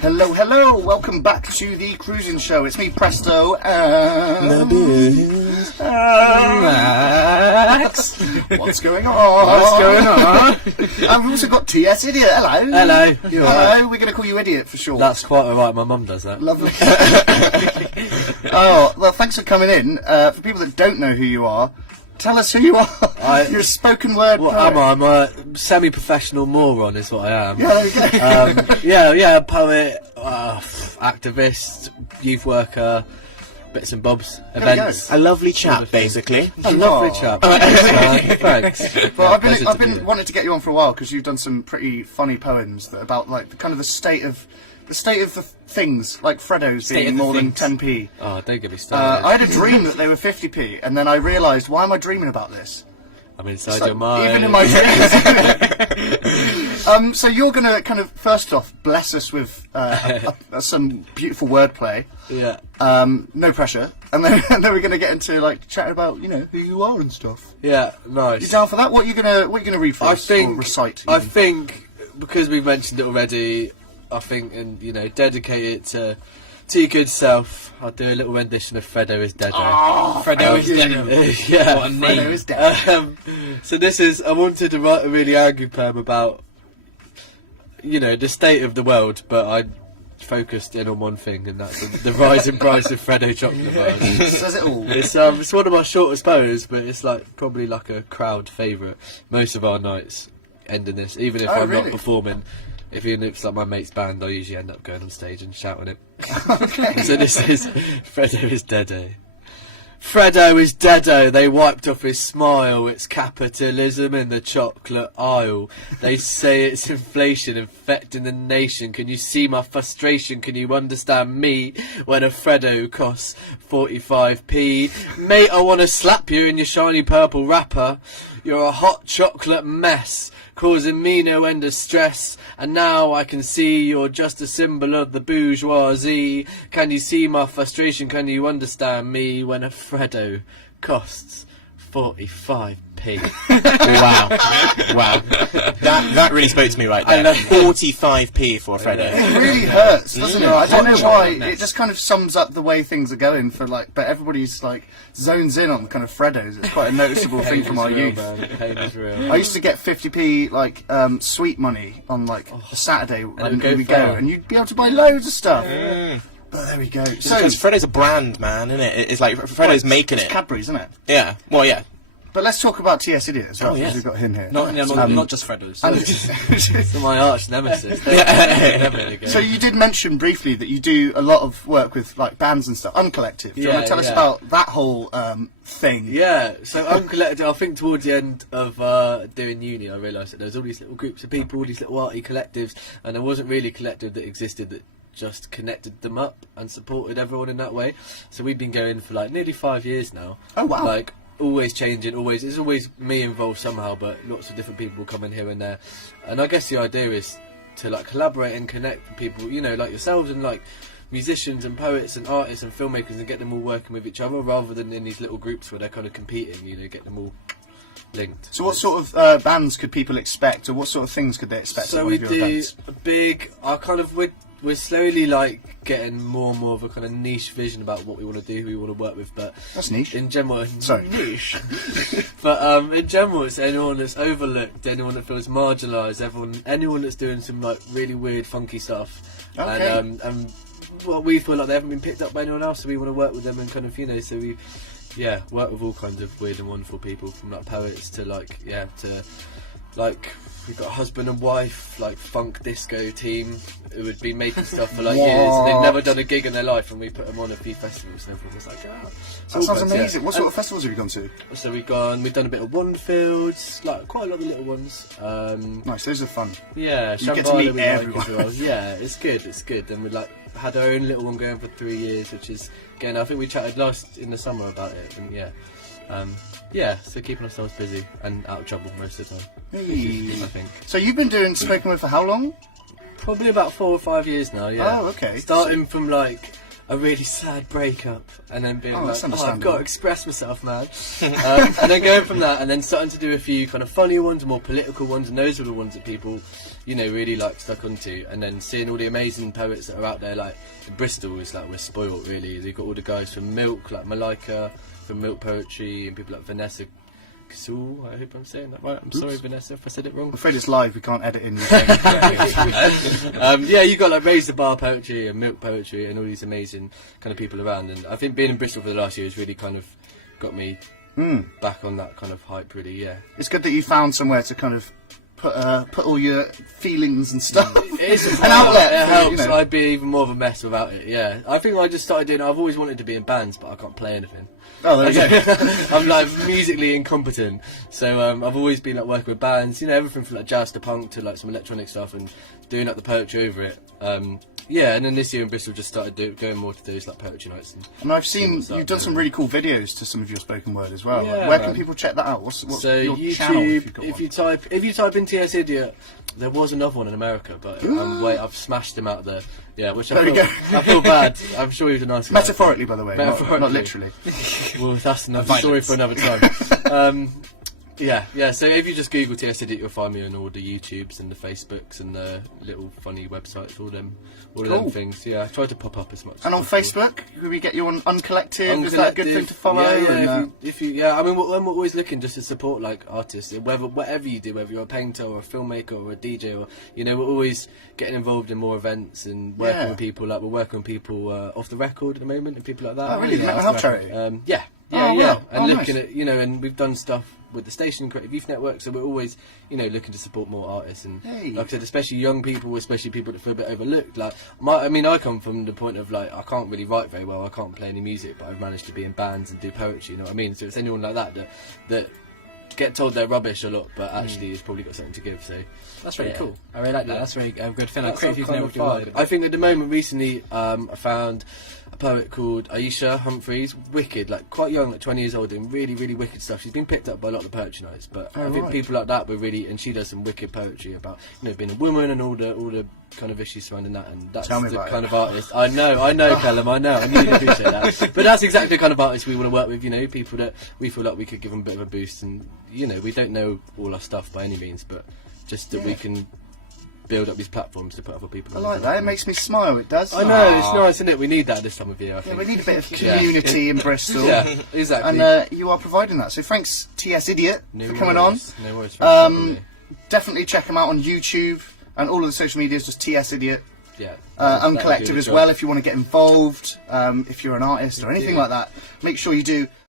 Hello, hello, welcome back to the Cruising Show. It's me, Presto, and Max. What's going on? I've also got TS Idiot. Hello. Hello. Hello, Right. we're going to call you Idiot for sure. That's quite alright, my mum does that. Lovely. Oh, well, thanks for coming in. For people that don't know who you are, tell us who you are. You're a spoken word poet. I'm a semi-professional moron is what I am. Yeah, there you go. Poet, activist, youth worker, bits and bobs, events. A lovely chap, basically. A lovely chap. Thanks. Well, I've been wanting to get you on for a while because you've done some pretty funny poems that about like the state of the things, like Freddo's being more than 10p. Oh, don't get me started. I had a dream that they were 50p, and then I realised, why am I dreaming about this? I'm inside your mind. Even in my dreams. So you're going to kind of, first off, bless us with some beautiful wordplay. Yeah. No pressure. And then we're going to get into, like, chatting about, who you are and stuff. Yeah, nice. You down for that? What are you gonna read for us? Or recite? I think, because we've mentioned it already, and dedicate it to your good self. I'll do a little rendition of Freddo is Dead. Oh, Freddo is Dead. Yeah, what a name. Freddo is Dead. So I wanted to write a really angry poem about, the state of the world, but I focused in on one thing, and that's the rising price of Freddo chocolate bars. Says it all. It's one of my shortest poems, but it's probably like a crowd favourite. Most of our nights end in this, even if I'm not performing. Even if it's like my mate's band, I usually end up going on stage and shouting it. Okay. So this is Freddo is Deado. Freddo is Deado, they wiped off his smile. It's capitalism in the chocolate aisle. They say it's inflation infecting the nation. Can you see my frustration? Can you understand me when a Freddo costs 45p? Mate, I want to slap you in your shiny purple wrapper. You're a hot chocolate mess, causing me no end of stress. And now I can see you're just a symbol of the bourgeoisie. Can you see my frustration? Can you understand me when a Freddo costs 45p? Wow. That really spoke to me right there. 45p for a Freddo. It really hurts, doesn't it? I don't know why. It just kind of sums up the way things are going but everybody's zones in on kind of Freddos. It's quite a noticeable thing from our youth. Pain is real. I used to get 50p sweet money on a Saturday and we go, and you'd be able to buy loads of stuff. But there we go. So because Freddo's a brand, man, isn't it? It's like Freddo's making it. It's Cadbury's, isn't it? Yeah. Well, yeah. But let's talk about TS Idiot as well, because we've got him here. Not just Freddo's. It's my arch nemesis. So you did mention briefly that you do a lot of work with bands and stuff. Uncollective. Do you want to tell us about that whole thing? Yeah. So Uncollective. I think towards the end of doing uni, I realised that there was all these little groups of people, all these little arty collectives, and there wasn't really a collective that existed that just connected them up and supported everyone in that way. So we've been going for nearly 5 years now. Oh wow. Always changing, there's always me involved somehow, but lots of different people come in here and there. And I guess the idea is to collaborate and connect with people, like yourselves and musicians and poets and artists and filmmakers, and get them all working with each other rather than in these little groups where they're kind of competing, get them all linked. So what sort of bands could people expect, or what sort of things could they expect at one of your events? So we do we're slowly getting more and more of a kind of niche vision about what we want to do, who we want to work with, but that's niche. In general, sorry, niche. But in general, it's anyone that's overlooked, anyone that feels marginalised, anyone that's doing some really weird, funky stuff. Okay. And what we feel like they haven't been picked up by anyone else, so we want to work with them and kind of so we work with all kinds of weird and wonderful people, from poets to we've got a husband and wife funk disco team who had been making stuff for years, and they've never done a gig in their life, and we put them on a few festivals, and everyone was that sounds amazing. What sort of festivals have you gone to? So we've done a bit of Onefields, quite a lot of little ones. Nice, those are fun. Yeah, you get to meet everyone. As well. Yeah, it's good. And we had our own little one going for 3 years, which is, again, I think we chatted last in the summer about it, and so keeping ourselves busy and out of trouble most of the time. Hey. I think. So you've been doing spoken word for how long? Probably about 4 or 5 years now. Yeah. Oh, okay. Starting from a really sad breakup, and then being that's like, I've understandable. got to express myself, man. And then going from that, and then starting to do a few kind of funny ones, more political ones, and those are the ones that people, you know, really like stuck onto. And then seeing all the amazing poets that are out there, like in Bristol, is like we're spoiled really. They've got all the guys from Milk, like Malika from Milk Poetry, and people like Vanessa Kasul, I hope I'm saying that right. I'm sorry, Vanessa, if I said it wrong. I'm afraid it's live, we can't edit in. Yeah, you got like Raise the Bar Poetry and Milk Poetry and all these amazing kind of people around. And I think being in Bristol for the last year has really kind of got me back on that kind of hype, really, yeah. It's good that you found somewhere to kind of put all your feelings and stuff. It's an outlet. It helps. You know. I'd be even more of a mess without it, yeah. I think I just started doing, I've always wanted to be in bands, but I can't play anything. Oh, there you go. I'm like musically incompetent, so I've always been like working with bands, you know, everything from like jazz to punk to like some electronic stuff, and doing like the poetry over it. Yeah, and then this year in Bristol just started going more to those like poetry nights. And I've seen you've done some really cool videos to some of your spoken word as well. Yeah, Where can people check that out? What's so your YouTube, channel? If you type in TS Idiot, there was another one in America, but I've smashed him out there. Yeah, which I feel bad. I'm sure he's a nice guy. Metaphorically, by the way, Metaphorically. not literally. Well, that's another story for another time. Yeah. So if you just Google TS Idiot, you'll find me on all the YouTubes and the Facebooks and the little funny websites, all them things. Yeah, I try to pop up as much. And on Facebook, could we get you on Uncollective? Is that a good thing to follow? Yeah. I mean, we're always looking just to support like artists, whatever you do, whether you're a painter or a filmmaker or a DJ, or you know, we're always getting involved in more events and working with people. Like we're working with people off the record at the moment and people like that. Oh, really? Mental health charity? Yeah. Wow. And looking nice. at, you know, and we've done stuff with the station Creative Youth Network, so we're always, you know, looking to support more artists. And like I said, especially young people, especially people that feel a bit overlooked. Like, I come from the point of like, I can't really write very well, I can't play any music, but I've managed to be in bands and do poetry, you know what I mean? So it's anyone like that get told they're rubbish a lot, but actually has probably got something to give. So that's really cool. I really like that. That's really good. Like Creative Youth kind Network of do well. vibe. I think at the moment recently, I found a poet called Aisha Humphreys, wicked, like quite young, like 20 years old, doing really, really wicked stuff. She's been picked up by a lot of the poetry nights, but I think people like that were really, and she does some wicked poetry about, you know, being a woman and all the kind of issues surrounding that, and that's the kind of artist. I know, Callum, I know, I really appreciate that. But that's exactly the kind of artist we want to work with, you know, people that we feel like we could give them a bit of a boost, and, you know, we don't know all our stuff by any means, but just that we can build up these platforms to put other people I like that. It makes me smile. It does. I know, it's nice, isn't it? We need that this time of year, I think. Yeah, we need a bit of community in Bristol. Yeah, exactly. And you are providing that. So thanks, TS Idiot, for coming on. No worries. For Definitely check him out on YouTube and all of the social medias, just TS Idiot. Yeah. Uncollective as well, if you want to get involved, if you're an artist or anything like that. Make sure you do.